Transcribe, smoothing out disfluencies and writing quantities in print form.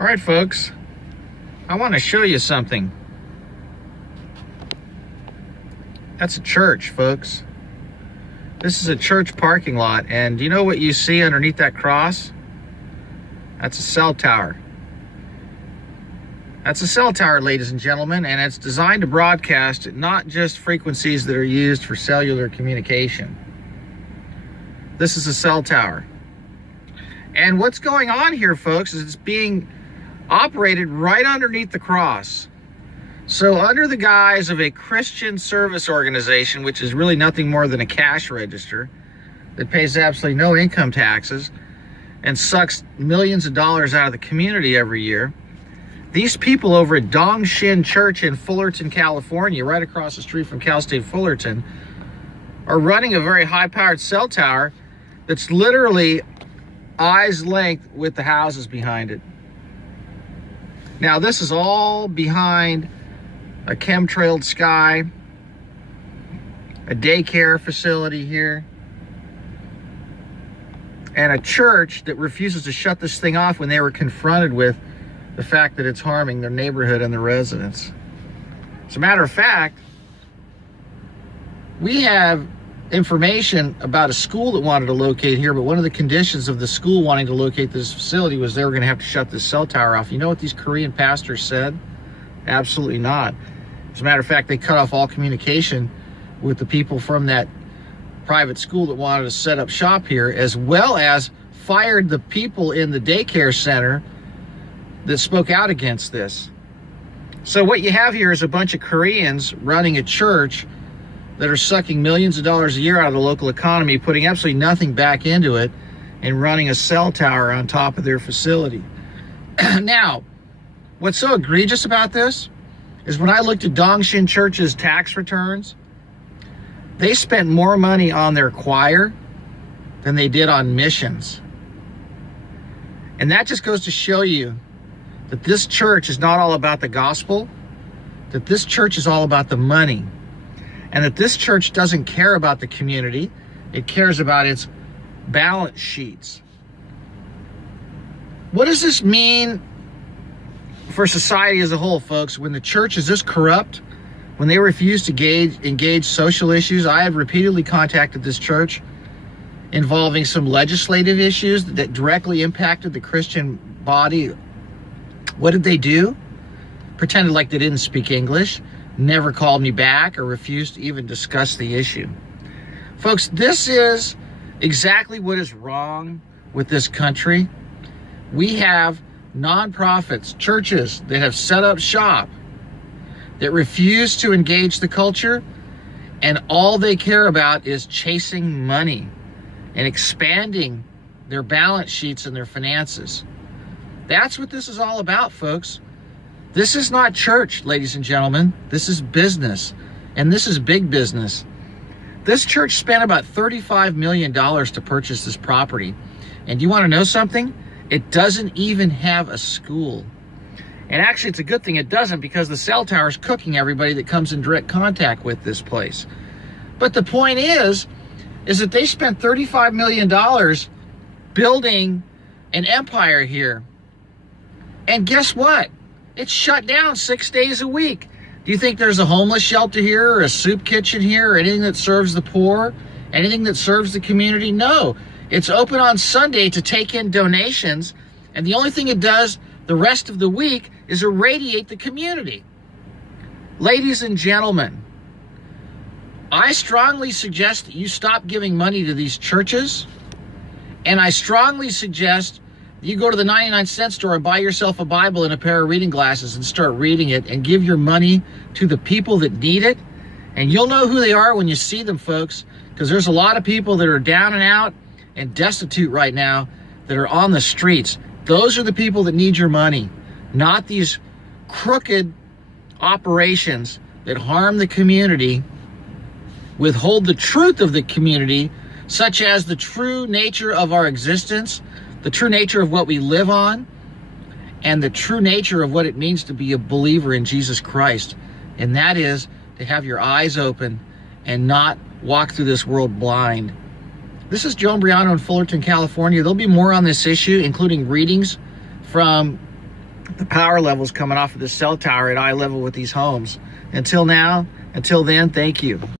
All right, folks, I want to show you something. That's a church, folks. This is a church parking lot, and do you know what you see underneath that cross? That's a cell tower. That's a cell tower, ladies and gentlemen, and it's designed to broadcast not just frequencies that are used for cellular communication. This is a cell tower. And what's going on here, folks, is it's being operated right underneath the cross. So under the guise of a Christian service organization, which is really nothing more than a cash register that pays absolutely no income taxes and sucks millions of dollars out of the community every year, these people over at Dong Shin Church in Fullerton, California, right across the street from Cal State Fullerton, are running a very high-powered cell tower that's literally eyes length with the houses behind it. Now, this is all behind a chemtrailed sky, a daycare facility here, and a church that refuses to shut this thing off when they were confronted with the fact that it's harming their neighborhood and the residents. As a matter of fact, we have information about a school that wanted to locate here, but one of the conditions of the school wanting to locate this facility was they were going to have to shut this cell tower off. You know what these Korean pastors said? Absolutely not. As a matter of fact, they cut off all communication with the people from that private school that wanted to set up shop here, as well as fired the people in the daycare center that spoke out against this. So what you have here is a bunch of Koreans running a church that are sucking millions of dollars a year out of the local economy, putting absolutely nothing back into it, and running a cell tower on top of their facility. Now, what's so egregious about this is when I looked at Dong Shin Church's tax returns, they spent more money on their choir than they did on missions. And that just goes to show you that this church is not all about the gospel, that this church is all about the money, and that this church doesn't care about the community, it cares about its balance sheets. What does this mean for society as a whole, folks? When the church is this corrupt, when they refuse to engage social issues, I have repeatedly contacted this church involving some legislative issues that directly impacted the Christian body. What did they do? Pretended like they didn't speak English, never called me back, or refused to even discuss the issue. Folks, this is exactly what is wrong with this country. We have nonprofits, churches that have set up shop, that refuse to engage the culture, and all they care about is chasing money and expanding their balance sheets and their finances. That's what this is all about, folks. This is not church, ladies and gentlemen. This is business, and this is big business. This church spent about $35 million to purchase this property. And do you want to know something? It doesn't even have a school. And actually, it's a good thing it doesn't, because the cell tower is cooking everybody that comes in direct contact with this place. But the point is that they spent $35 million building an empire here. And guess what? It's shut down 6 days a week. Do you think there's a homeless shelter here, or a soup kitchen here, or anything that serves the poor, anything that serves the community? No. It's open on Sunday to take in donations, and the only thing it does the rest of the week is irradiate the community. Ladies and gentlemen, I strongly suggest that you stop giving money to these churches, and I strongly suggest you go to the 99-cent store and buy yourself a Bible and a pair of reading glasses and start reading it, and give your money to the people that need it. And you'll know who they are when you see them, folks, because there's a lot of people that are down and out and destitute right now that are on the streets. Those are the people that need your money, not these crooked operations that harm the community, withhold the truth of the community, such as the true nature of our existence, the true nature of what we live on, and the true nature of what it means to be a believer in Jesus Christ. And that is to have your eyes open and not walk through this world blind. This is Joe Briano in Fullerton, California. There'll be more on this issue, including readings from the power levels coming off of this cell tower at eye level with these homes. Until then, thank you.